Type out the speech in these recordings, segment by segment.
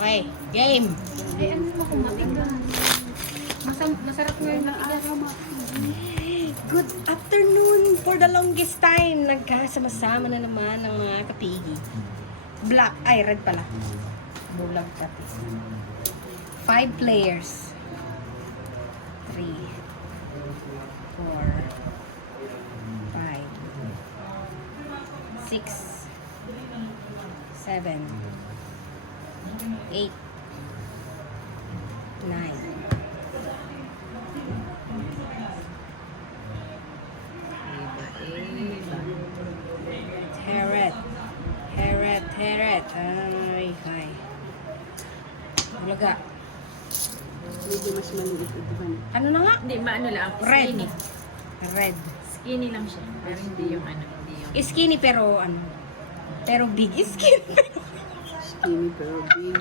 Okay, game. Ay, ano mo kung matigas? Masarap nga yung matigas. Good afternoon for the longest time. Nagkasama-sama na naman ng mga kapigi. Black, ay red pala. Bulag kati. 5 players. 3, 4, 5, 6, 7, 8, 9. Heret. Ay, hi. Bulaga. Medyo mas maliit ito ba? Ano na nga? Hindi, maano lang. Red. Skinny. Red. Skinny lang siya. Pero hindi yung ano. Hindi yung... Skinny pero ano? Pero big. Skinny. Skinny pero big.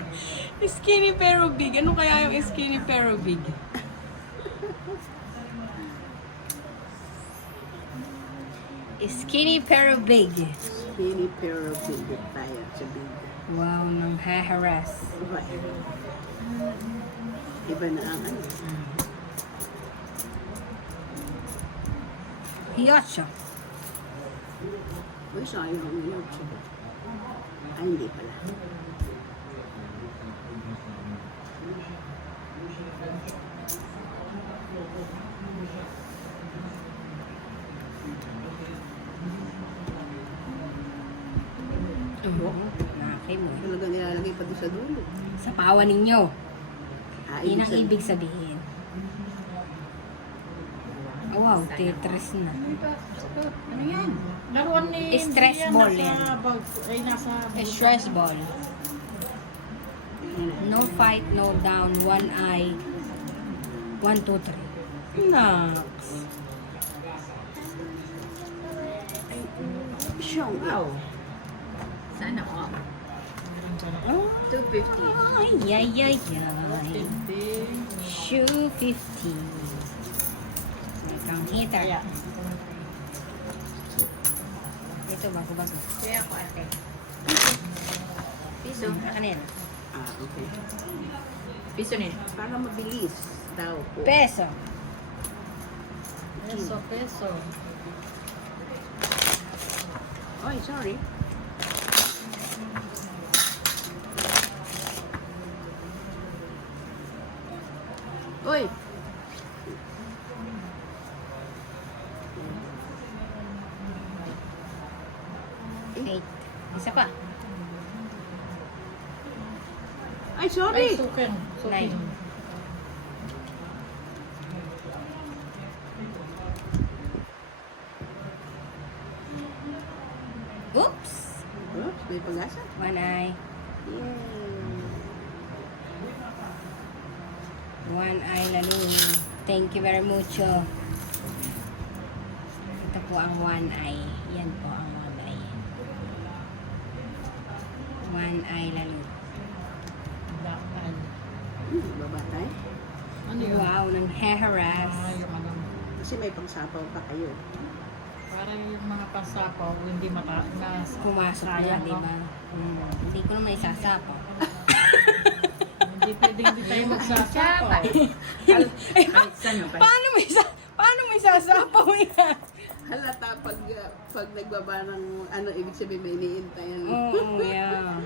Skinny pero big. Ano kaya yung skinny pero big? Skinny pero big. Skinny pero big tayo sa big. Wow, nang haharas. Iba. Iba na ang ano. Hiyacho. Uy, sayang ang ilaw siya. Ay, hindi pala. Nakakay mo. Talaga nilalagay pa doon sa dulo. Sa pawa ninyo. Yun ang sabihin. ibig sabihin. Oh, wow, Tetris na. Ano yan? Laruan ni... Stress Gian ball nasa yan. bag. Ay, nasa... Stress ball. No fight, no down, one eye. 1, 2, 3. Nox. Siyong. Wow. Sana all. Oh, 250. ay. 50. Shoe 50. Kang hitter. Kaya. Ito, bago-bago. Kaya ako ate. Piso. Kanina. Ah, okay. Piso niya. Para mabilis daw po. Peso. Peso. Oy, sorry. Oy! Eight. Isa pa. Ay, sorry! Ay, suking. Nine. Oops. Oops, may pag-asa. One eye. Yay! One eye lalo. Thank you very much. Ito po ang one eye. Yan po ang one eye. One eye lalo. Black eye. Baba tayo. Ano yun? Wow, nang haharas. Yung ano. Kasi may pangsapaw pa kayo. Para yung mga pasapaw, hindi mata... Na, Pumasok na, sayang, di ba? Hindi ko naman isasapaw. Hindi pwedeng hindi tayo magsasapaw. Paano may sasapaw yan? Halata pag nagbaba ng ano, ibig sabihin may iniintayan. Oo, yeah.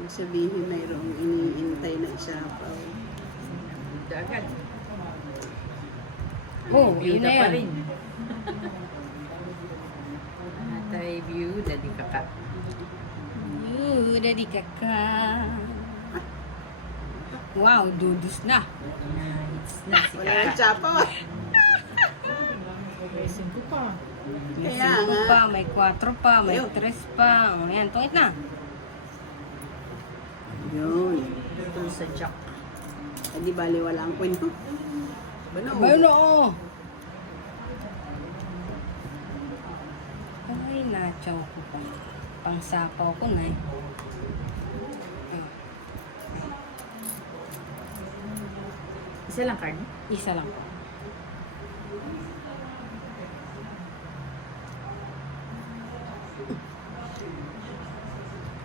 Ibig sabihin mayroong iniintay na isapaw. Agad. Oh, yun na pa yan. rin. Atay view, dali kaka. Daddy kaka. Wow, dudus na. It's na si Wala nang kaka. sapaw ah. May 5 pa. May Kaya 5 nga. pa, may 4 pa, may Ayun. 3 pa. O, yan, tungit na. Yun. Ito sa jack. Hindi bali wala ang kwento. Bano? Ayun oo. Ay, nachaw ko pa. Pangsapaw ko na eh. Isa lang card. Isa lang.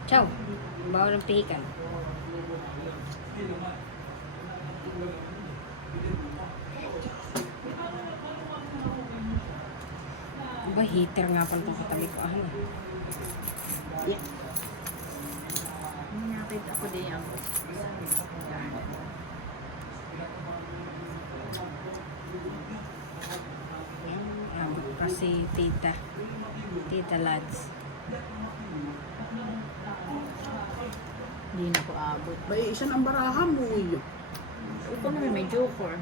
Ciao. Bawal ng pihikan. Ba, heater nga pala itong katabi ko. Ano? Yeah. Nakita ko din yung Kasi tita Lads. hindi na ko abot. Bay, isa ang barahan mo yun. Ito naman may joker.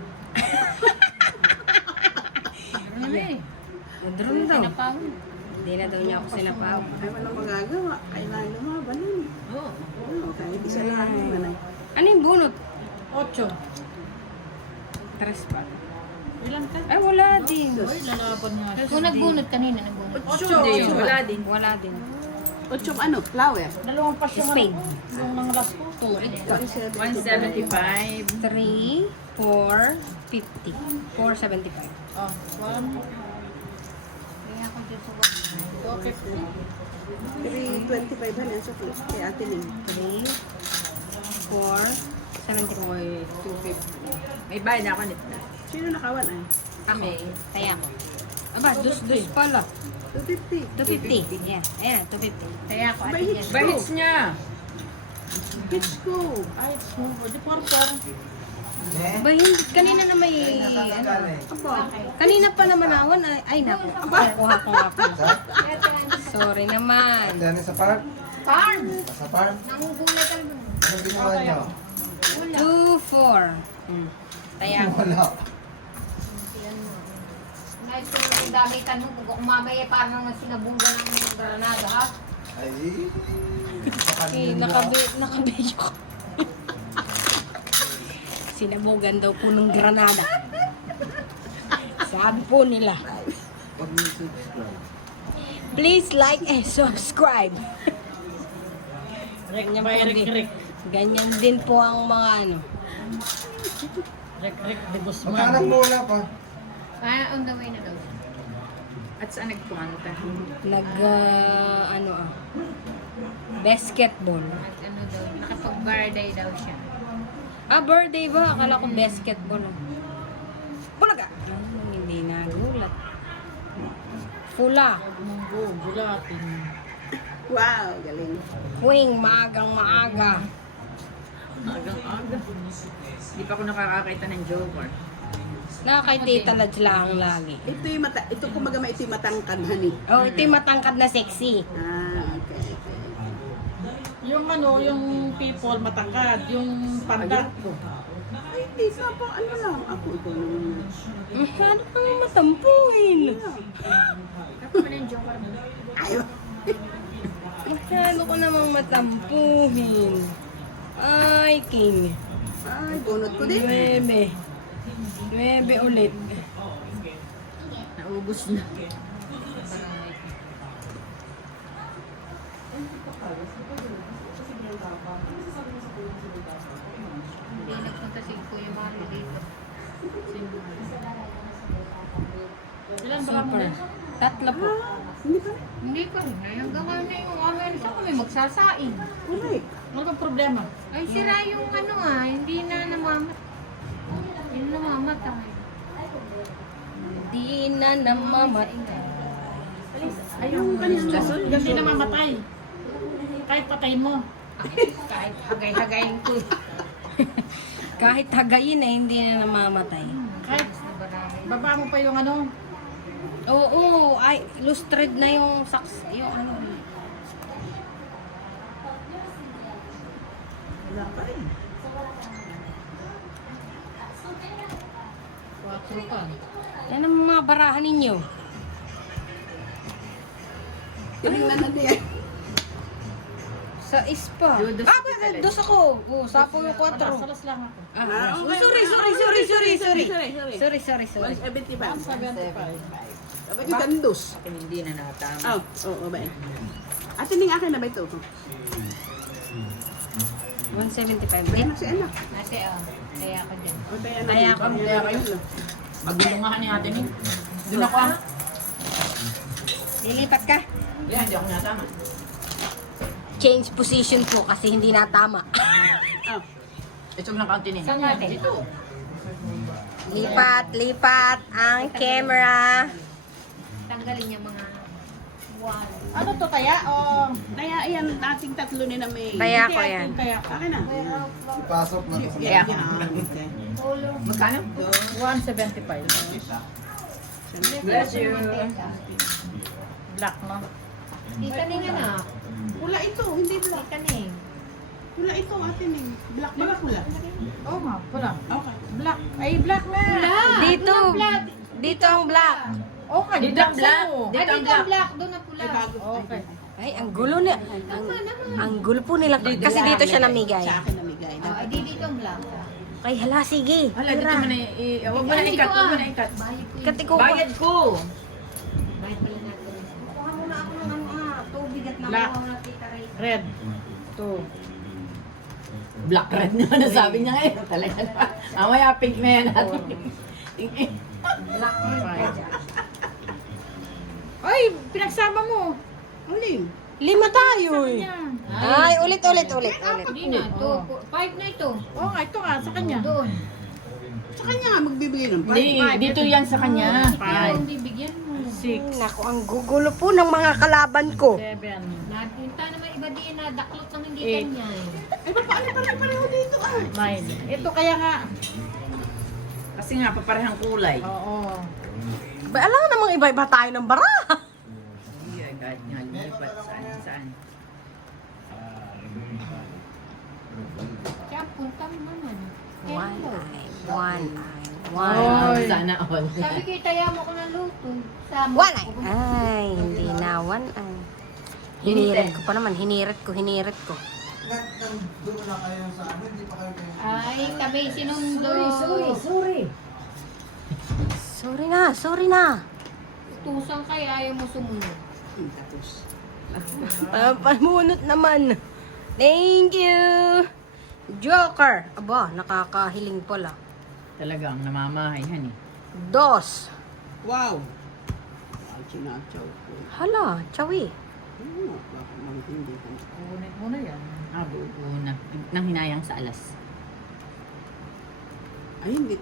Ano naman eh. Drone daw. Sinapang. Hindi na daw niya ako sinapaw. Ay, walang magagawa. Ay, lumaban nun. Oo. Oo, kahit isa lang naman ay. Ano yung bunot? 8. Tres pa. Ilan ka? Ay, wala din. Ay, lalaban nga. Kung nagbunot kanina, nagbunot. 8. Wala din. Wala din. 8 ano? Flower. Dalawang pas yung Spade. yung mga last ko. 175. 175. 3, 4, 50. 475. Oh, 1. Kaya ako dito sa 250. 325 yan sa flip. Kay Ate Ling. 3, 4, 75. Oy, 250. May bayad ako nito. Sino nakawan ay? Ako. Kaya ako. Aba, dus pala. 250. 250. Ayan, ayan, 250. Kaya ako Bay, hits ko. Bahits niya. Hits ko. Ay, smooth. Di kwartar. Aba, hindi. Kanina na may... Aba. Kanina pa naman awan. Ay, naku. Kuha ko nga po. Sorry naman. Diyan sa park? Farm! Sa park? Nangugulay ka naman. Ano ginawa niyo? 2, 4. Kaya ako. Wala. Nice ko yung damitan mo. Kung mamaya parang sinabungga ng granada ha. Ay. Okay, nakabidyo ko. Sinabugan daw po ng Granada. Sabi po nila. Pag may subscribe. Please like and subscribe. Ganyan, po din. Ganyan din po ang mga ano. Rek de Magkaanak mo wala pa? On the way na daw. At saan nagpunta? Basketball. At ano daw, nakapag-birthday daw siya. Ah, birthday ba? Akala ko basketball. Bulaga. Hindi nagulat. Fula. Munggo, gulatin. Wow, galing. Wing, maagang maaga. Agang-aga. Hindi pa ako nakakakita ng joker. Nakakay Tita Lads lang lagi. Ito yung ito kumaga ito yung matangkad, honey. Oh, ito yung matangkad na sexy. Ah, okay. Yung ano, yung people matangkad, yung panda. Ay, hindi sa pa, ano lang. Ako, ito naman. Masyado kang matampuin. Ako pa ng joker mo. Ayaw. Masyado ko namang matampuhin. Ay, King. Ay, bunot ko din. 9. 9 ulit. Naubos na. Hindi nagpunta si Kuya Mario dito. Ilan ba mo Super. na? Tatlo po. Hindi pa. Hindi pa rin. Hanggang ngayon na yung amin. Saan kami magsasaing? Correct. Ano ba problema? Ay, sira yung ano hindi na namamat. Hindi na namamatay. Di na namamatay. Ay, yung kanyang lason, hindi na mamatay. Kahit patay mo. Kahit hagay-hagayin ko. Kahit hagayin eh, hindi na namamatay. Kahit baba mo pa yung ano. Oo, ay, lustrade na yung saks, yung ano. Wala pa rin. 4 pa. Yan ang mga barahan ninyo. Galing na yan. Sa ispa. Dos Ah, dos ako. Oh, sapo yung 4. Salas lang ako. Ah, okay. sorry. Sorry. Sorry. 175. 75. Sabi ko, gandos. Akin hindi na natama. Oh, oo, ba? Ate Ning, akin na ba ito? 175. Kaya na si anak. Kasi kaya ako dyan. O, kaya na. Kaya ako. Kaya kayo. Maglulungahan ni ate ni. Doon ako Lilipat ka. Yan, hindi ako natama. change position po kasi hindi natama. Ito lang kaunti niya. Saan natin? Dito. Lipat ang camera. Tanggalin niya mga wall. Ano to kaya? O Kaya yan, ating tatlo ni na may... Kaya ko yan. kaya Akin na. Ipasok na sa Kaya ako. Okay. Magkano? 175. Bless you. Black, no? Tita Ning na. Pula ito, hindi black. Tita Ning. Pula ito, atin eh. Black ba pula? Oo nga, wala. Okay. Black. Ay, black na. Dito. Dito ang black. Okay, dito ang black. Dito ang black. Doon ang pula. Ay, bago. Okay. Ay, ang gulo niya. Ang gulo po nila. Kasi dito siya namigay. Sa akin namigay. Oh, di dito ang black. Ay, hala, sige. Hala, dito mo na huwag mo na ikat, huwag mo na ikat. Bayad ko yun. Kati ko. Bayad ko. Bayad pala natin. Kuha muna ako ng tubig at Black. nakuha na tita Ray. Red. Ito. Black red naman na sabi niya ngayon. Talaga na. Mamaya pink na yan natin. Black red. Ay, pinagsama mo. Uling. 5 tayo eh. Ay, ulit. Hindi na. Ito. 5 na ito. Oo nga, ito nga, sa kanya. Doon. Sa kanya nga magbibigay ng Hindi, dito yan sa kanya. Ikaw ang bibigyan mo. 6, Naku, ang gugulo po ng mga kalaban ko. 7. Natinta naman iba din na daklot ng hindi Eight. kanya. Ay, paano pareho dito ah? 9. Ito kaya nga. Kasi nga, paparehang kulay. Oo. Ba, alam nga namang iba-iba tayo ng bara. Iya, kahit nga lumipat saan. Kaya punta mo naman. One eye. Oy. Sana all. Sabi ko, itaya mo ko ng luto. Sama. One eye. Ay, hindi na one eye. Hinirit ko pa naman. Hinirit ko. Nandun na kayo sa amin, hindi pa kayo kayo. Ay, kami sinundo. Sorry na. Tusang kaya ayaw mo sumunod. Tapos. Pamunot naman. Thank you. Joker. Aba, nakakahiling pala. Talagang namamahay, eh. 2. Wow. Ay, chinachaw ko. Hala, chawi. Oo, bakit hindi ka? Kunin mo na yan. Buo na. Nang hinayang sa alas. Ay, hindi.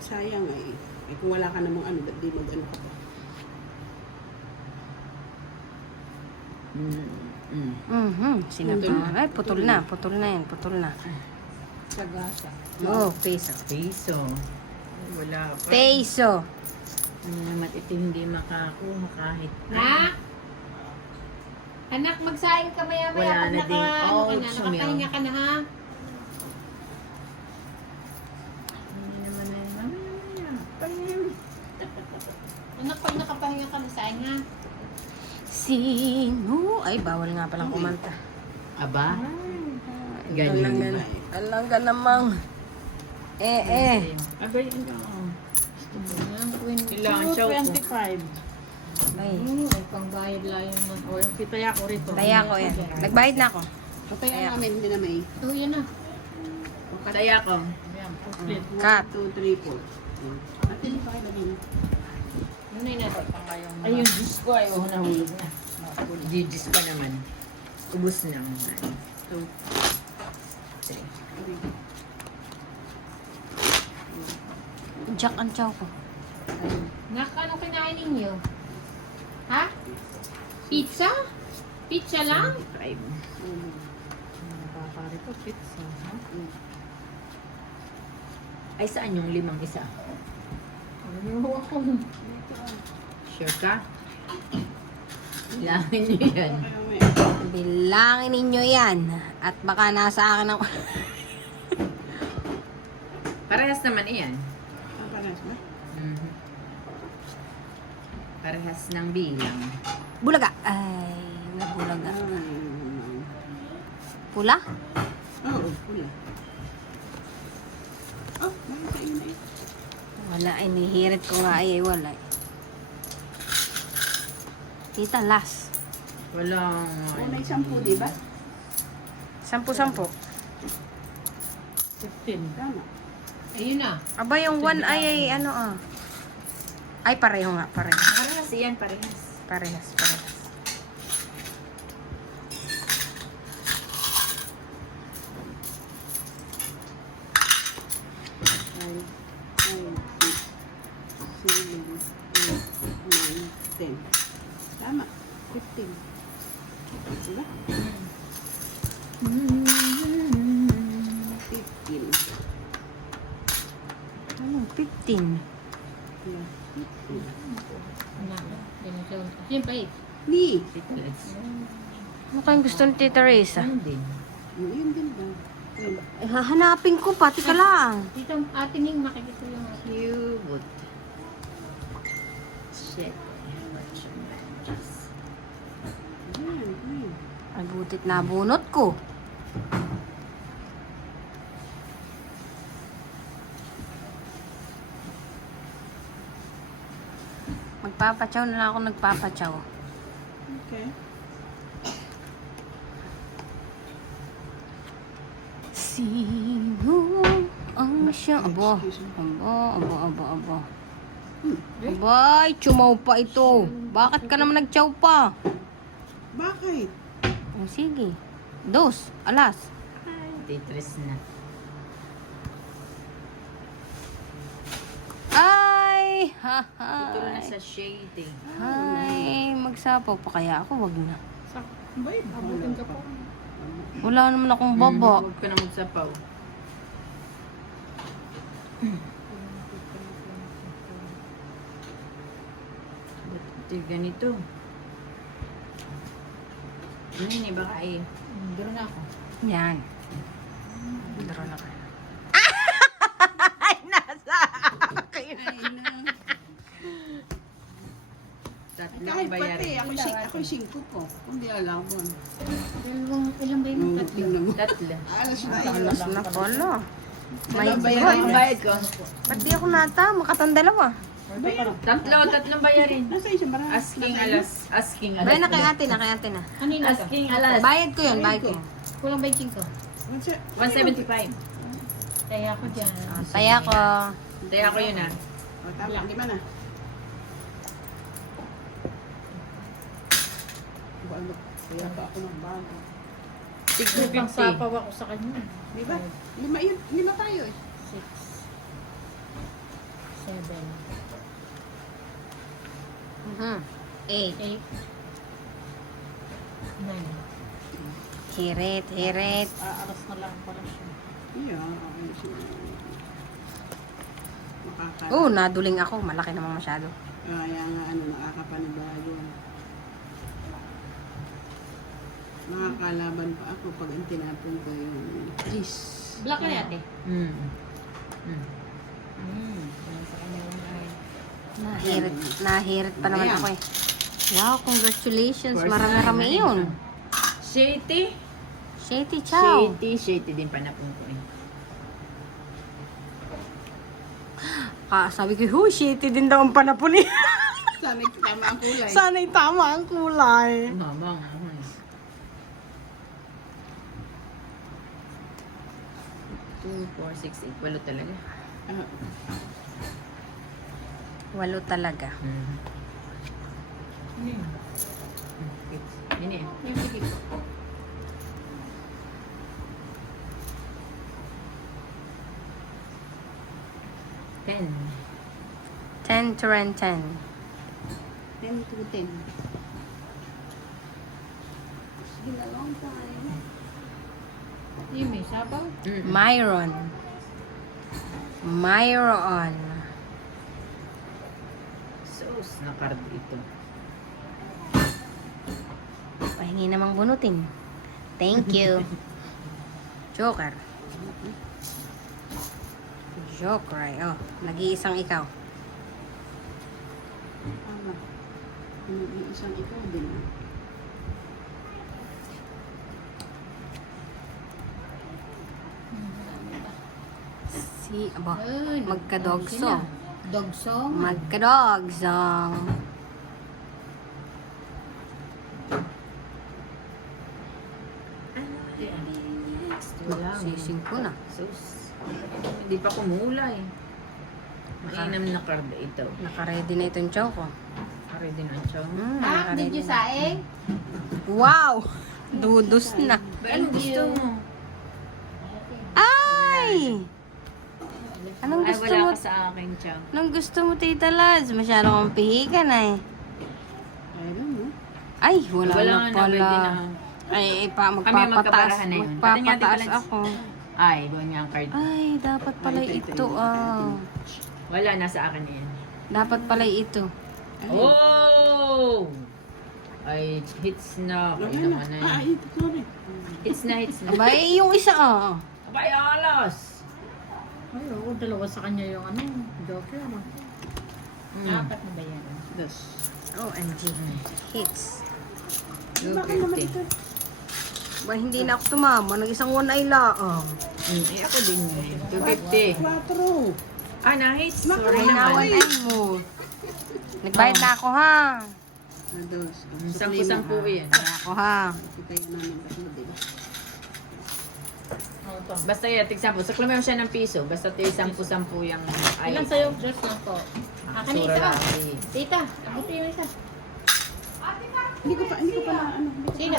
Sayang eh. Eh, kung wala ka namang ano, di mag-ano ka pa. Sinapa. Ay, putol na yan. Sagasa. Oh, peso. Piso. Wala pa. Peso. Ano naman ito hindi makakuha kahit. Na? Anak, magsaing ka maya-maya Wala pag na din. ano ka na, Ouch, nakapahinga ka na ha. Hindi naman na yun. Mamaya. Anak, pag nakapahinga ka na, saing ha. Sino? Ay, bawal nga palang kumanta. Aba? Galing. Galing. Alam ka namang. Abay, ano? Kailangan siya 25. Ay, May pangbayad lang yun na. O, yung pitaya ko rito. taya ko yan. Nagbayad na ako. Kaya namin, hindi na may. Oh, yan na. Kaya ko. Yan, complete. Cut. 2, 3, 4. At hindi pa kayo lagyan. Yun na yun na. Ay, yung juice ko ay nahulog na. Juice pa naman. Ubus na. 2, 3. Jack ang chow ko. Nak, anong kinain ninyo? Ha? Pizza? Pizza lang? 5. Nakakari ko, pizza. Ha? Ay, saan yung 5 isa? Ano ako? Sure ka? Ilangin nyo yan. Bilangin ninyo yan. At baka nasa akin ang... Parehas naman iyan. Ang panas ba? Mhm. Parehas ng bilang. Bulaga. Ay, nabulaga. Pula? Oo, pula. Oh, makakain na ito. Wala, inihirit ko nga ay wala. Tita, last. Walang... May 10, di ba? 10. 15. Tama. Ayun na. Aba, yung 1 ay ano Ay, pareho nga, pareho. Parehas yan, parehas. Parehas. Wait. Ni. Titlets. Ano kayong gusto ni Tita Reza? Ano din? Yun din ba? Yun. Hahanapin ko pa, tika lang. Dito, ate Ning, makikita yung Cute. Shit. Merchandise. Ayan. Ay, butit na bunot ko. Magpapatsaw na lang ako nagpapatsaw. Okay. Sino ang siyang... Abo, abo. Abay, tsumaw pa ito. Bakit ka naman nagtsaw pa? Bakit? Oh, sige. Dos, alas. Tetris na. Ay, Ito na hahay. sa shade eh. Ay, magsapaw pa kaya ako, wag na. Bay, abutin ka po. Wala naman akong baba. Huwag ka na magsapaw. Ba't ito yung ganito? Hindi, baka eh. Gano'n na ako. Yan. Daro na kayo. Ay, na. Tatlong Kahit pati, bayarin. ako'y 5 po. Hindi alabon. Ilang ba yung tatlo? Tingnan mo. Tatlo. Alas na yun. Alas na pala. May Dalawang God. bayarin. Ang bayad ko. Ba't di ako nata? Makatang dalawa. Tatlong bayarin. Nasa isa marami. Asking alas. Asking alas. Bay na kay ate na. Kanina to. Asking alas. Bayad ko yun, bayad ko. Kulang ba yung king ko? 175. Kaya ako dyan. Taya ko. Kaya ako yun ah. O, tama. 5 na. Kaya pa ako ng bago. 650. Sapaw ako sa kanya. Di ba? 5 yun. 5 tayo eh. 6, 7, Mhm. 8. 8, 9. Hirit. Aaras na lang pala siya. Iya, okay siya. Makaka... Oh, naduling ako. Malaki naman masyado. Kaya nga, nakakapanibago. Makakalaban pa ako pag ang tinapon ko yung Tris. Black na ate. Mm. Sa kanya yung Nahirit pa naman Ayan. ako eh. Wow, congratulations. First Marami-rami time, yun. Shady. Shady, chow. Shady din panapon ko eh. Sabi ko, huy, shady din daw ang panapon eh. Sana tama ang kulay. Sana'y tama ang kulay. Mamang. 2, 4, 6, 8. Walo talaga. Ah, Walo talaga. Ini eh. Yung sige ko. Ten. 10 to 10. 10 to 10. It's been a long time. Yung may sapaw. Myron. Sus, na-card ito. Pahingi namang bunutin. Thank you. Joker. Joker ay. Oh, nag-iisang ikaw. Tama. Yung isang ikaw din. Aba, Ayun. magkadogsong. Dogsong. Magkadogsong. Wala. Sising ko na. Sus. Hindi pa kumulay. Mainam na card ito. Naka-ready na itong chow ko. Ready na siya. Naka-ready Did you na. saing? Wow! Dudos na. Anong gusto mo? Ay! Anong Ay, gusto wala mo? ka sa akin, Chow. Anong gusto mo, Tita Laz? Masyado kang pihikan eh. I don't know. Ay, wala, Wala na nga na, pala. pwede na. Ay, Kami magpapataas. magkaparahan na yun. Pati nga, Tita Magpapataas Laz. ako. Ay, buwan nga ang card. Ay, dapat pala Ay, ito ah. Wala, nasa akin na yan. Dapat pala ito. Oh! Ay, hits na. Ay, Wala na. naman na Ay, yun. sorry. Hits na, hits na. Abay, yung isa Abay, alas! Ay, oo, dalawa sa kanya yung ano, joker. Mm. 4 na ba yan? Das. OMG. Hits. Bakit naman 250. ito? Ba, hindi na ako tumama. Nag-isang one eye laang. Eh, ako din eh. 250. 4. Ah, na-hits. Maka- Sorry Ay, na naman. one eye mo. Nagbayad na ako, ha? Dos. Sampu-sampu yan. Kaya ako, ha? Kita yan namin kasi diba? Ano to? Basta yan, tig-sampu. Sakla mo siya ng piso. Basta tig-sampu-sampu yung ay. Ilan sa'yo? Just lang po. Akin Sura isa. lang. Tita, abuti yung isa. Hindi ko pa na ano. Sino?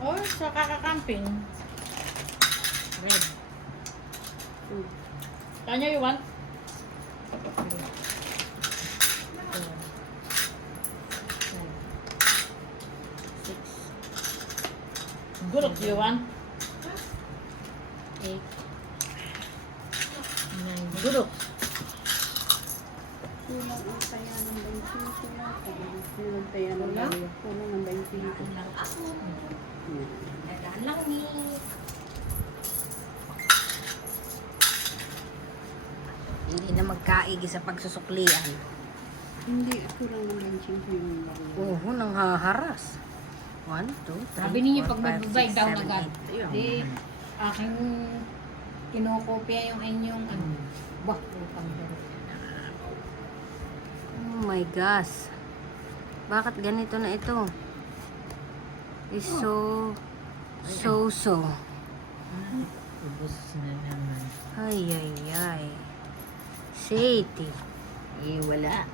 Oh, sa kakakamping. Red. Kanya you want? Gurok you want? 8 9 Gurok. Kulang ang taya ng 25 yata. Kulang taya ng 25. Kulang ng 25. Lang ni... Hindi na magkaigi sa pagsusuklian. Hindi, kulang ng 25 yung laro. Oo, nang haharas. 1, 2, 3, Sabi ninyo 4, pag 5, magbabayad 6, daw 7, agad. 8. Ayun. Di, aking kinokopya yung inyong ano. Bah, utang gurok. Oh my gosh. Bakit ganito na ito? Is so... Ubus na naman. Ay, ay, ay. City. Eh, wala.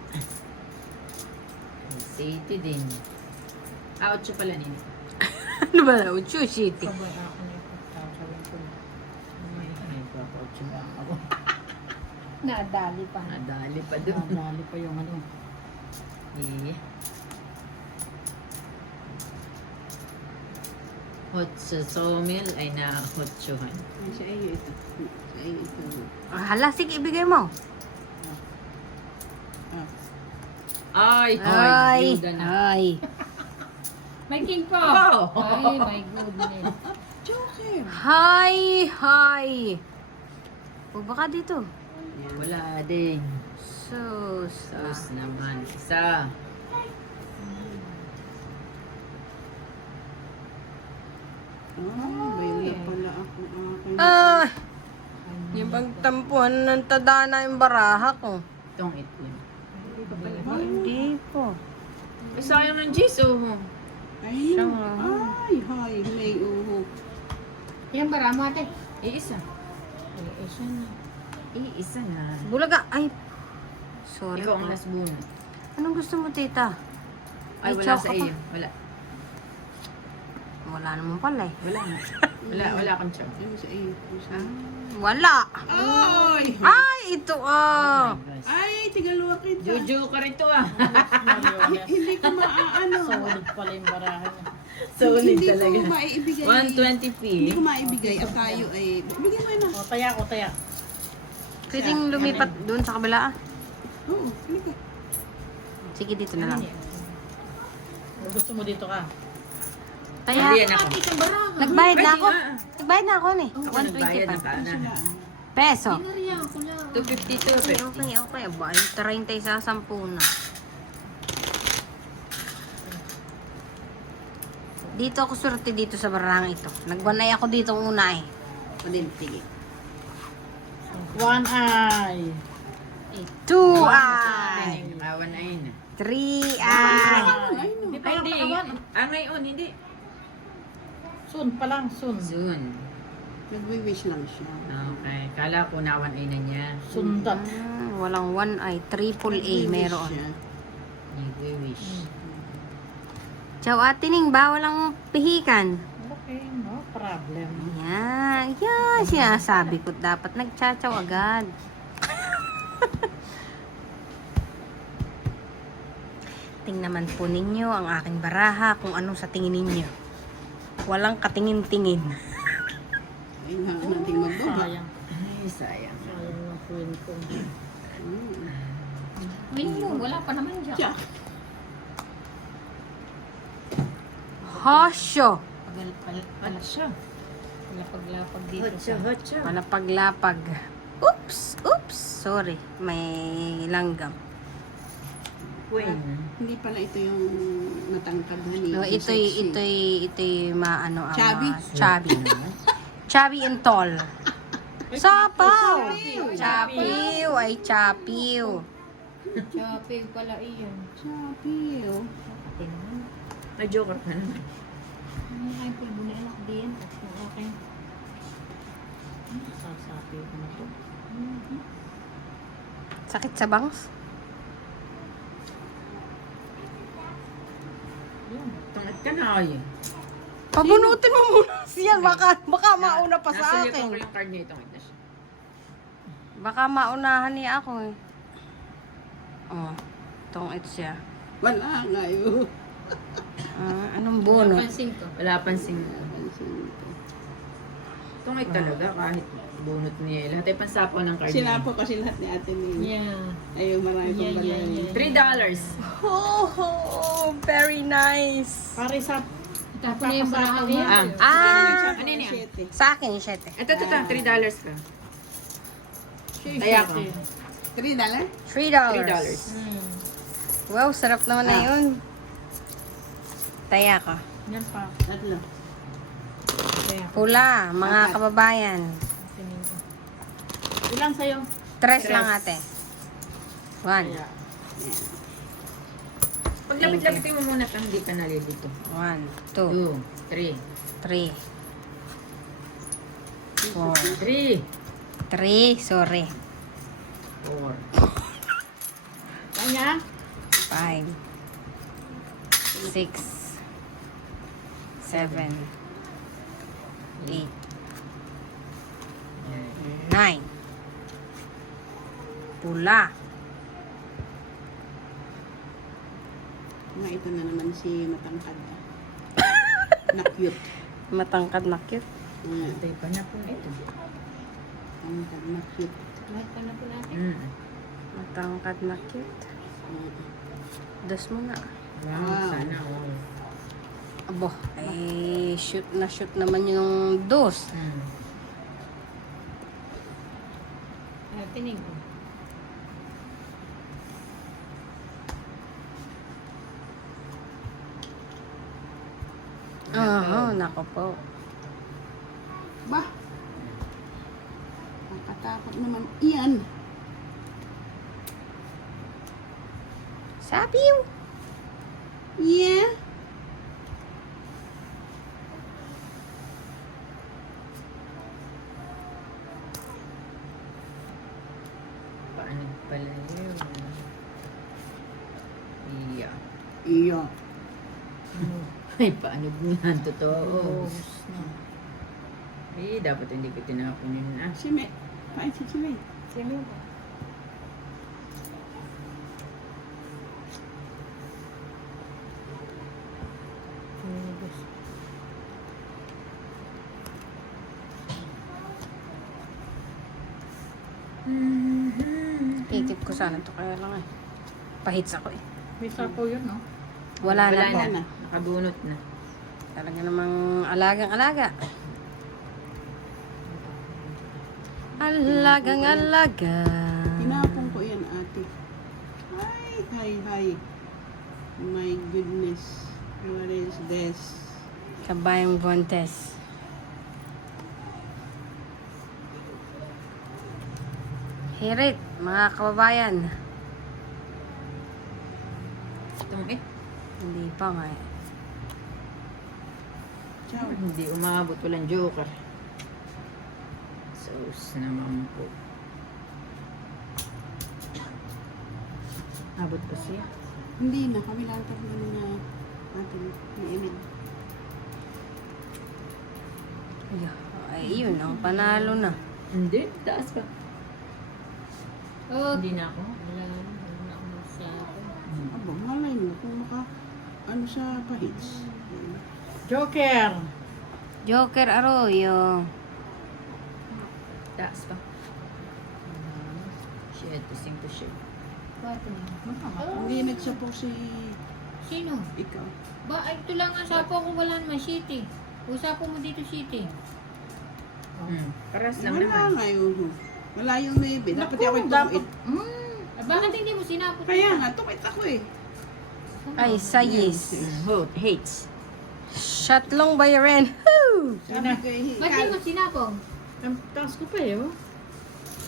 City din. Ah, 8 pala nini. Ano ba na? Uchu City. Sabay ako na ito. Tawagin ko na. Ay, pa 8 ba ako. Nadali pa. Nadali pa dun. Nadali pa yung ano. Eh. Hot sa sawmill ay na-hotsuhan. Ay, sa iyo ito. Sa iyo ito. Hala, sige, ibigay mo. Ay, Ay, yuda na. ay. May king po! Oh. Ay, my goodness. Joker! Hi, hi. O baka dito. Wala din. Sus. Sus naman. Isa. Bayla pala ako akin. Ah, yung pagtampuhan ng tadana yung baraha ko. Itong itlog. Hindi po. Eh, sayang ng G's, oh. Ay, Siya no. nga. Ay, hay, may uho. Ilang bara mo ate? Iisa. Isa na. Iisa na. Bulaga. Ay. Sorry Ikaw po. ang last bun. Anong gusto mo, tita? Ay, May wala choco sa pa. iyo. Wala. Wala naman pala eh. Wala na. Wala akong chow. Ay, sa iyo. Wala. Ay! Ay, ito ah. Ay, tigalawa kita. Jojo ka rito, ah. Hindi ko maaano. Solid pala yung barahan niya. Solid Hindi talaga. ko maibigay. 120p. Hindi ko maibigay. At tayo ay... Bigyan mo na. O, taya ko, taya. Pwedeng lumipat doon sa kabila ah. Oo, halika. Sige, dito na lang. Kung gusto mo dito ka. Kaya, Hindi yan ako. nagbayad na Pwede ako. nga. Nagbayad na ako eh. Ako nagbayad ng 125 kaana. peso. Pinariya ko lang. 252. Okay, okay. Aba, yung 30 sa 10 na. Dito ako surti dito sa barang ito. Nagbanay ako dito una eh. O din, sige. 1 eye. 2 eye. Awan na yun. 3 eye. Ay, no. Hindi pa Ay, lang hindi. katawan. Ah, ngayon, hindi. Soon pa lang, soon. Soon. Nagwi-wish lang siya. Okay. Kala ko na awan ay na niya. Sundat. Walang 1 eye. Triple A Nagwi-wish meron. siya. Nag-wish. Ciao, Ate Ning. Bawal ang pihikan. Okay, no problem. Yan. Yan. Sinasabi ko dapat nagchachaw agad. Tingnan naman po ninyo ang aking baraha kung ano sa tingin ninyo. Walang katingin-tingin. Ay, nating magdoba. Sayang. Ay, sayang. Sayang ng queen ko. Mm. Queen mo, wala pa naman dyan. Siya. Hosyo. Pala siya. Lapag-lapag dito. Hotcha, hotcha. Palapag-lapag. Oops. Sorry. May langgam. Queen. Hindi pala ito yung matangkad na ni. No, ito'y maano ang Chubby? chubby. Chubby and tall. Sapaw! Chapiw ay chapiw. Chopping pala iyon. Chubby, oh. Ate naman. Ay, joker ka naman. Ano kayo pulbo na anak din? Okay. Sasapi ko na to. Sakit sa bangs? Tungit ka na ay. Pabunutin mo muna siya. Baka mauna pa sa Nasa akin. ko yung card niya, tungit na siya. Baka maunahan niya ako eh. Oh, tungit siya. Wala nga yun. Anong bono? Pansin ko. Wala pansing. Pansin ko. Tungit talaga kahit bunot niya. Lahat ay pansapaw ng card niya. Sinapo kasi lahat ni ate ni. Yeah. Ay, yung marami kong balay. $3. Oh, very nice. Pare sa... Tapos na yung baraha niya. Ano yun yan? Sa akin, 7. Ito, $3 ka. Kaya ka. $3? $3. Hmm. Wow, sarap naman na yun. Taya ka. Yan pa. Tatlo. Kaya. Pula, mga kababayan. Tingin ko. Ilang sa'yo? 3 lang ate. 1. Paglapit-lapitin mo muna kang hindi ka nalilito. 1, 2, 2, 3. 3. 4. 3. 3, sorry. 4. Kanya? 5. 6. 7. 8. 9. Pula. Nga, ito na naman si matangkad. Na cute. Matangkad na cute. Nga, Tay pa na po ito. matangkad na cute. Lahat pa na po natin. Matangkad na cute. Dos mo na. Wow, sana all. Abo, ay shoot naman yung dos. Tingin ko. Nako po. Bah! Nakatakot naman iyan. Sabiw. Yeah. Paano pala yun? Iya. Iyo. Ay, paano nga? Totoo. Ubus na. Ay, dapat hindi ko tinapon yun na. Si May. Kain si May. Sino ba? Ubus. Titip ko sana to kaya lang eh. Pahits ako eh. May sapo yun, no? Wala Wala na po. na. Nakabunot na. Talaga namang alagang-alaga. Alagang-alaga. Pinapon ko yan, ate. Hi. My goodness. What is this? Kabayang Bontes. Hirit, mga kababayan. Itong Hindi pa nga eh. Ciao. hindi umabot. Walang joker. Sauce naman po. Abot pa siya. Hindi na. Kami lang tatlo na natin. Ni Emil. Ay, yun ang panalo na. Hindi. Taas pa. Oh, Hindi na ako. wala na ako magsapo. Aba, malay mo kung maka... Ano sa pahits. Joker! Joker Arroyo. Taas pa. Shit, 5 shit. Bakit na? Hindi nagsapok si Sino? Ikaw. Ba, ay, ito lang ang sapo ko, wala naman city. Usapo mo dito city. Paras lang Wala naman. nga yun. Wala yung maybe. Dapat ako yung dapat. Bakit hindi mo sinapot? Kaya nga, tukit ako eh. Ay, sayis. Hates. Shatlong bayaran. Woo! Sabi ko eh, Ba't di mo sinapong? Ang taas ko pa eh, oh.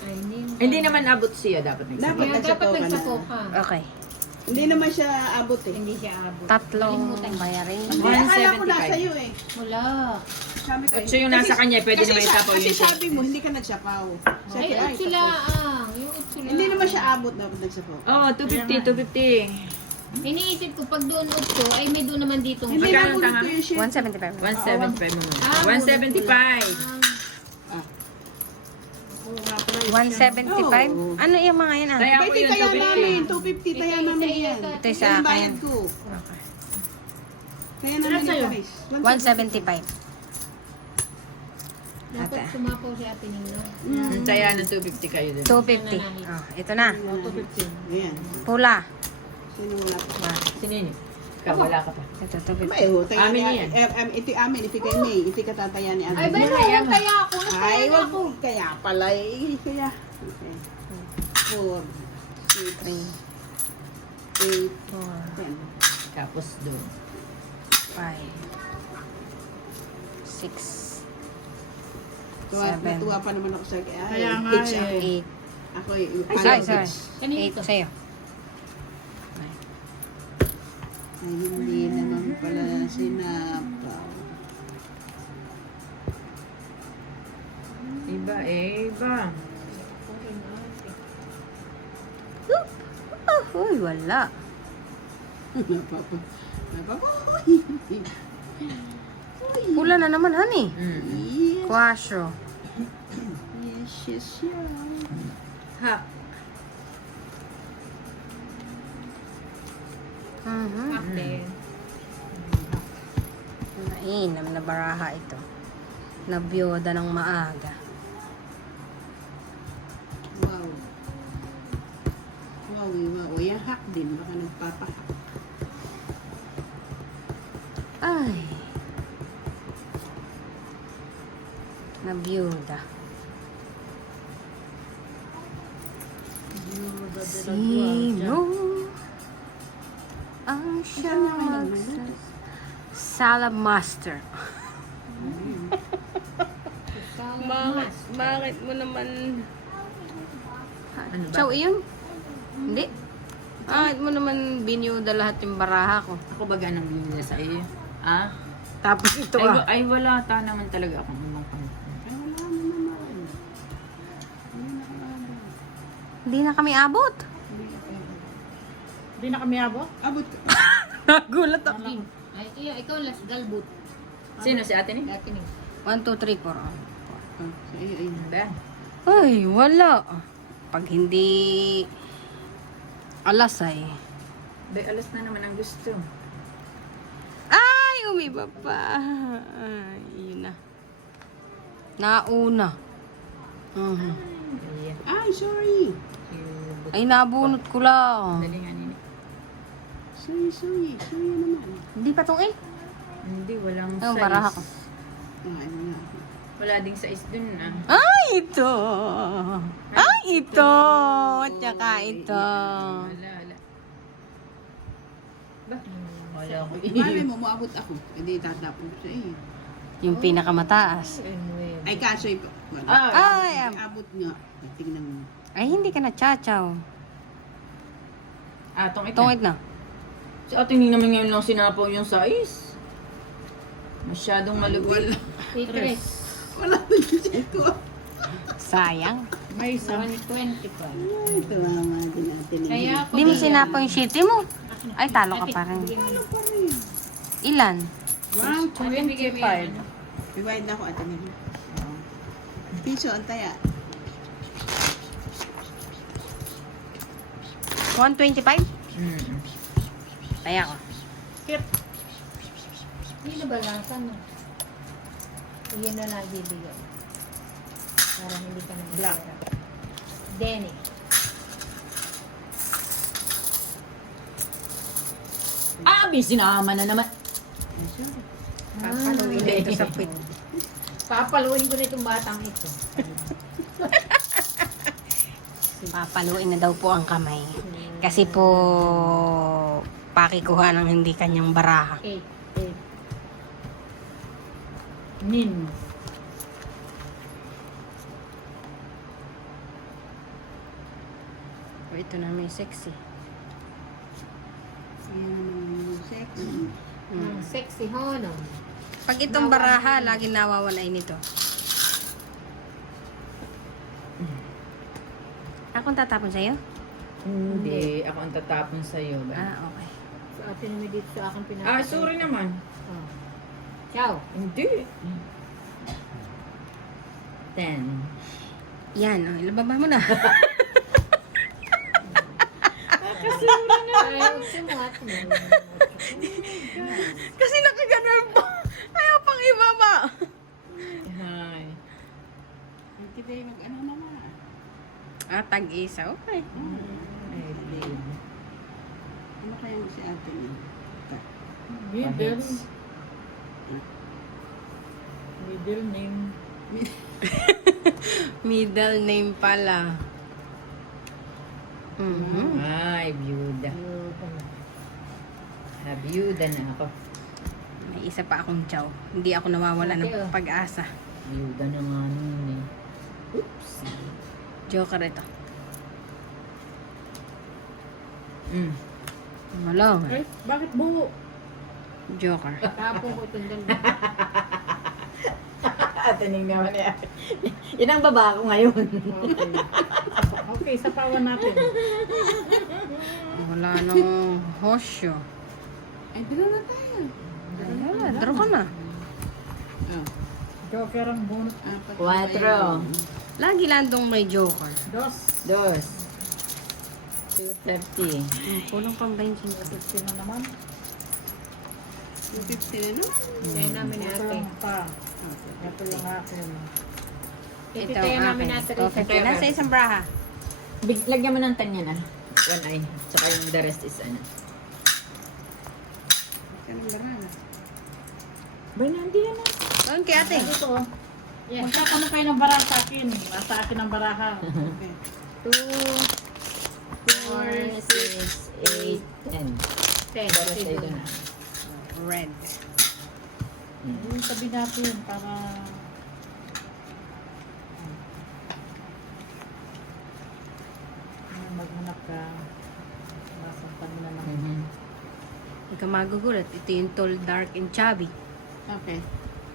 Ay, Hindi naman abot siya, dapat may Dapat Kaya nagsapo dapat ka na. nagsapo ka. Okay. Hindi naman siya abot eh. Hindi siya abot. Tatlong Kalimutan. bayarin. Hindi, akala ko 175. nasa iyo eh. Wala. Sabi ko, So yung nasa kanya, pwede naman isapaw Kasi yun. sabi mo, hindi ka nagsapaw. Sabi, Ay, ay, utsula tapos. ang. Yung utsula. Hindi naman siya abot, dapat nagsapaw. Oh, 250. Iniisip ko, pag doon utso, ay may doon naman dito. Hindi Magkano nabulot tanga? ko yung shit. 175. 175 mo muna. Ah, 175. Ah. 175? Oo. Ano yung mga yan ah? Kaya ako Pwede yun, kaya namin, 250. 250 kaya namin yan. Ito yung sa Yan ang akin. bayad ko. Kaya namin sa'yo? yung Paris. 175. Dapat sumapaw si Ate Nino. Kaya ng 250 kayo din. 250. Oh, ito na. Ayan. Pula. Sino wala pa? Sino yun? Ikaw, wala ka pa. Ito, May 250. ho, tayo Amin niya. yan. Ito amin, ito kay May. Ito katataya ni Ay, Amin. pero Kaya mo. kaya ako. Ay, Nagkaya wag ako. mo. Kaya pala eh. Kaya. Okay. 4, 3, 8, 4, 10. Tapos doon. 5, 6, Natuwa pa naman ako sa kaya. Kaya nga H ako. eh. 8. Ako eh. Ay, parang sorry. H. Kanino 8 to? sa'yo. Ay, hindi naman pala sinapaw. Iba eh, iba. Uy, wala. Pula na naman, honey. Yes, Kwasyo. yes, yeah. Ha. Captain. Mainam na baraha ito. Nabiyoda ng maaga. Wow. Wow, wow. Yan hack din. Baka nagpapahack. Ay. Nabiyoda. Sino ang siyang Salad Master? Bakit mo naman... Ano ba? Chow, iyon? Hindi. Bakit mo naman binyuda lahat yung baraha ko? Ako ba ganang binila sa iyo? Ah? Tapos ito Ay, wala ta naman talaga akong umang Ay, wala mo naman. Hindi na kami abot. Hindi na kami abot. Abot ka. Nagulat ako. Ay, ikaw last galbut. Sino si ate ni? Ate Nino. 1, 2, 3, 4. Ay, Ba? Ay, wala. Pag hindi alas ay. Bay, alas na naman ang gusto. Ay, umiba pa. Ay, yun na. Nauna. Mhm. Ayan. Ay, sorry. Ay, nabunot ko lang. Dali nga nini. Sorry naman. Hindi pa tong 8. Hindi, walang Ang size. baraha ko. Ah, ano nga. Wala ding size dun ah. Ay, ito. Ay, ito. Tsaka ito. Wala. Ba? Wala ko. Malay mo, maabot ako. Hindi tatapon ko sa iyo. Yung pinakamataas. Ay, kaso ito. Ay, Abot nga. Ay, tingnan mo. ay, hindi ka na chachaw. Ah, tong Tong 8 na. Si ate hindi naman ngayon lang sinapaw yung size. Masyadong malupit. Titres. Wala na yung ko. Sayang. May isa. 125. Ay, tama din natin. Kaya ako Hindi mo sinapaw yung shitty mo. Ay, talo ka pa rin. Ano pa rin? Ilan? 125. Divide na ako ate nila. Piso ang taya. 125? Taya ko. Hindi na balasan no? Iyan na lang bibigyan. Para hindi ka na masira. Denny. Sinama na naman. Papaluin na ito sa pit. Papaluin ko na itong batang ito. Papaluin na daw po ang kamay. Kasi po, pakikuha ng hindi kanyang baraha. 8. Nin. O, ito na may sexy. Ayan naman yung sex. Ang sexy hono. Pag itong baraha, lagi nawawala nito. Akong tatapon sa'yo? Hindi, ako ang tatapon sa'yo. Ah, okay. Sa atin naman dito sa akin pinapatay. Sorry naman. Oh. Ciao. Hindi. 10. Yan, o, ilababa mo na. Ayaw sumat mo. Kasi nakaganon po. Ayaw pang ibaba. Hi. Hindi tayo mag-ano naman. Ah, tag-isa. Okay. I did. Ano kaya si ate niya? Middle. Middle name. Middle name pala. Mhm. Ay, byuda. Byuda na ako. May isa pa akong chow. Hindi ako nawawala ng Okay, oh. pag-asa. Byuda na nga nun eh. Oops. Joker ito. Mm. Wala. Ay, bakit buo? Joker. Tapong ko itong dalawa. Tinig naman eh. Yan ang baba ko ngayon. Okay. Okay, sapawan natin. Wala nang hosyo. Ay, dito na tayo. Wala, draw ka na. Oh. Joker ang bonus. Apat na 4. tayo. Lagi landong may joker. Dos. 230. Kulang pang 25. Sino naman? 250 na no? Tayo namin natin. Ito yung akin. Ito Tayo ang namin akin. natin. 250. Nasa isang braha. Lagyan mo ng 10 yan ah. 1 eye. Tsaka yung the rest is ano. Kanang barana. Ba, hindi yan ah. Doon kay ate. Ito. Yes. Magkakano kayo ng baraha sa akin? Nasa akin ang baraha. Okay. 2, 4, 6, 8, 10. 10. The rest ay doon ah. Red. Yung sabi natin para... maghanap ka. Masampan mo na lang. Mhm. Hindi ka magugulat. Ito yung tall, dark, and chubby. Okay.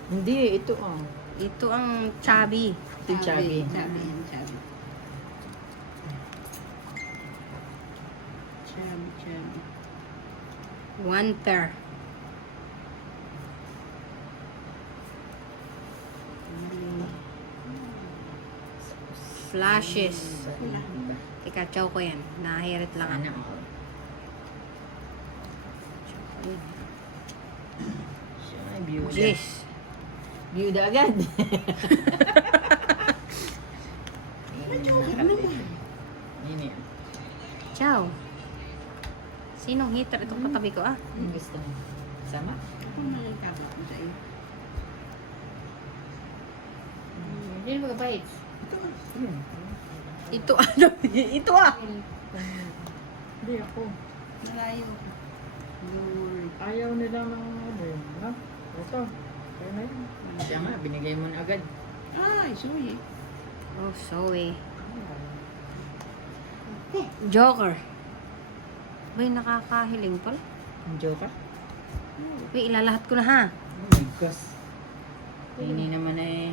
Hindi, ito ah. Ito ang chubby. Ito yung chubby. Chubby yan, chubby. Chubby. One pair. Flashes. Teka, chow ko yan. Nahirit lang Sana ako. all. Siya, byuda. Jeez. Byuda agad. Yun yan. Chow. Sinong hitter itong katabi ko ah? Yung gusto mo. Sama? Ako na yung tabak mo sa'yo. Hindi mo kapait. Ito ano? Ito ah! Hindi ako. Malayo. Lord. Ayaw nila ng ano yun. Ha? Ito. Kaya na yun. Siya nga, binigay mo na agad. Ay, sorry. Oh, sorry. Joker. Bay, nakakahiling pala. Ang joker? Bay, ilalahat ko na ha. Oh my gosh. Hindi naman eh.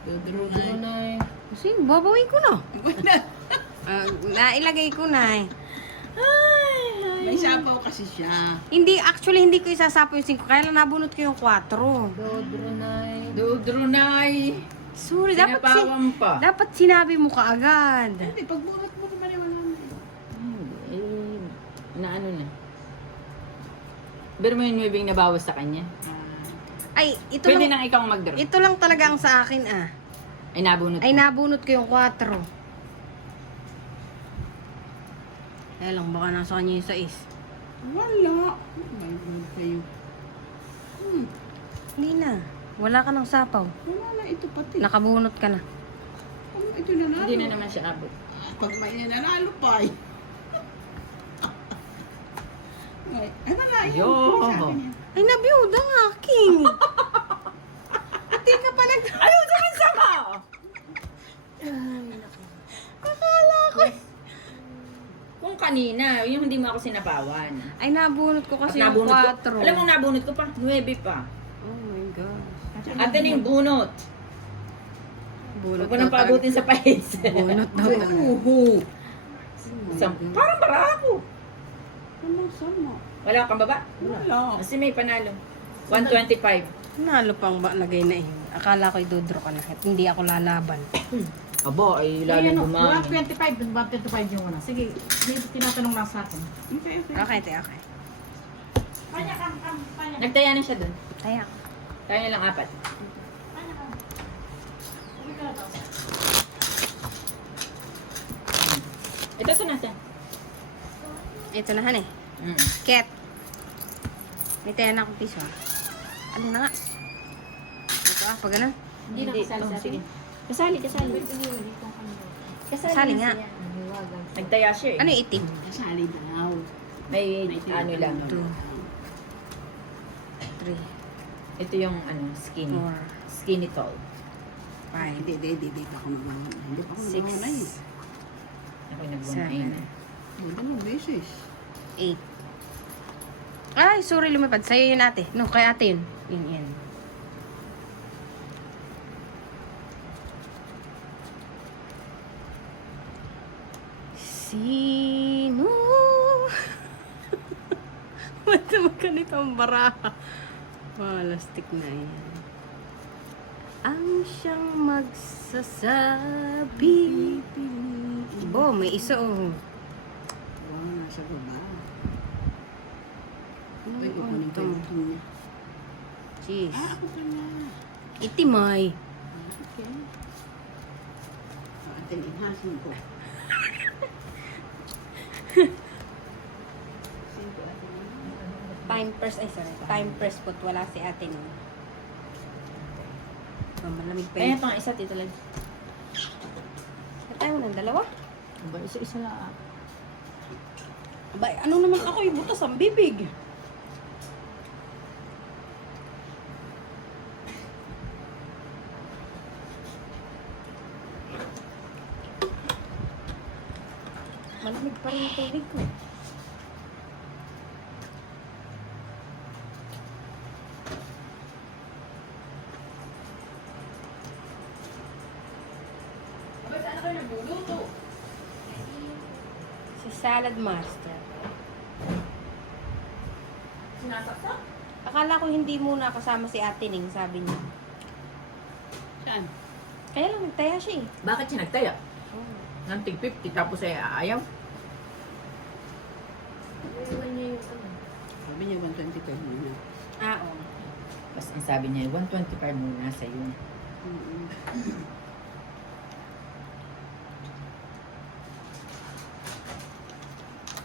Dodro na. Kasi, babawin ko na. Nailagay ko na eh. May sapaw kasi siya. Hindi, actually, hindi ko isasapo yung 5. Kaya lang nabunot ko yung 4. Dodronay. Dudrunay! Sorry, Sinapawang pa. dapat sinabi mo kaagad. Hindi, pagbunot mo naman yung wala na. Eh, naano na. Pero mo yung nuwebing nabawas sa kanya. Ay, ito Pwede lang, nang ikaw mag-draw. ito lang talaga ang sa akin ah. Ay, nabunot Ay, mo. nabunot ko yung 4. Kaya lang, baka nasa kanya yung 6. Wala. Oh my God kayo. Hindi na. Wala ka ng sapaw. Wala na ito pati. Nakabunot ka na. Ano ito nanalo? Hindi na naman siya abot. Pag may nanalo pa eh. Ay, ano na yun? Yo. Sabi niya. Ay, nabiyuda ang aking. Ate ka pa nag... Ayaw naman sama! Akala ko. Kung kanina, yung hindi mo ako sinapawan. Ay, nabunot ko kasi At yung nabunot 4. ko. Alam mo, nabunot ko pa. 9 pa. Oh my gosh. Ate na yung bunot. Bunot Huwag mo nang paabutin sa pahis. Bunot daw. Uhu. Parang barako. Anong sama? Wala kang baba? Wala. Kasi may panalo. 125. Nalo pang ba lagay na eh. Akala ko idodro ka na. At hindi ako lalaban. Abo, ay Ay, lalo ano, dumami. 125, 125 yung una. Sige, may tinatanong lang sa akin. Okay, okay. Okay, te, okay. Nagtaya na siya dun. Taya. Kaya niya lang 4. Ito natin. Ito na, han eh. Ket. May taya na akong piso ah. Ano na nga? Ito ah, pag ganun. Hindi na kasali sa sige. atin. Kasali. Kasali nga. Nagtaya siya eh. Ano yung itim? Kasali daw. May ano lang. 2, 3, Ito yung ano, skinny. 4, Skinny tall. 5, Hindi pa ako nagmamahal. Hindi pa ako nagmamahal eh. 6, Ako nagbumain. 7, Hindi mo beses. 8. Ay, sorry, lumipad. Sa'yo yun ate. No, kay ate yun. Yan. Sino? Ba't naman ganito ang baraha? Malastik na yan. Ang siyang magsasabi. Bo, may isa oh. Wow, nasa baba. Ano Ay, kukunin ko ito? yung itim niya. Jeez. Ako pala. Itim ay. Okay. Atin, enhancement ko. Time press, ay sorry. Time press pot. Wala si ate no. Malamig pa Kaya yun. pang isa tito lang. Tayo ng dalawa. Aba, isa lang. Aba, ano naman ako ibutas ang bibig. Malamig pa rin yung tubig ko. Aba, saan ka nagluluto? Si Salad Master. Sinasaksak? Akala ko hindi muna kasama si Ate Ning, sabi niya. Saan? Kaya lang nagtaya siya eh. Bakit siya nagtaya? Ng tig 50 tapos ay ayaw? Iwan niya yung ano. Sabi niya 125 muna. Ah, oo. Tapos ang sabi niya, 125 muna sa iyo.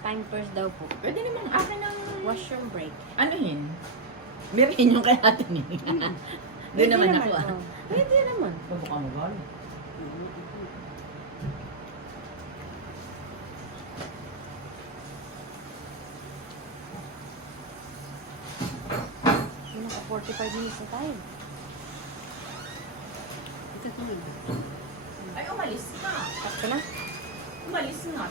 Time first daw po. Pwede namang akin ng Washroom break. ano yun? Meron yung kay ate ni. Doon naman ako ah. oh. Pwede naman. Mabukha mo ba? Yun, naka 45 minutes na tayo. Ito naman. Ay, umalis na. Tapos ka na? Umalis na.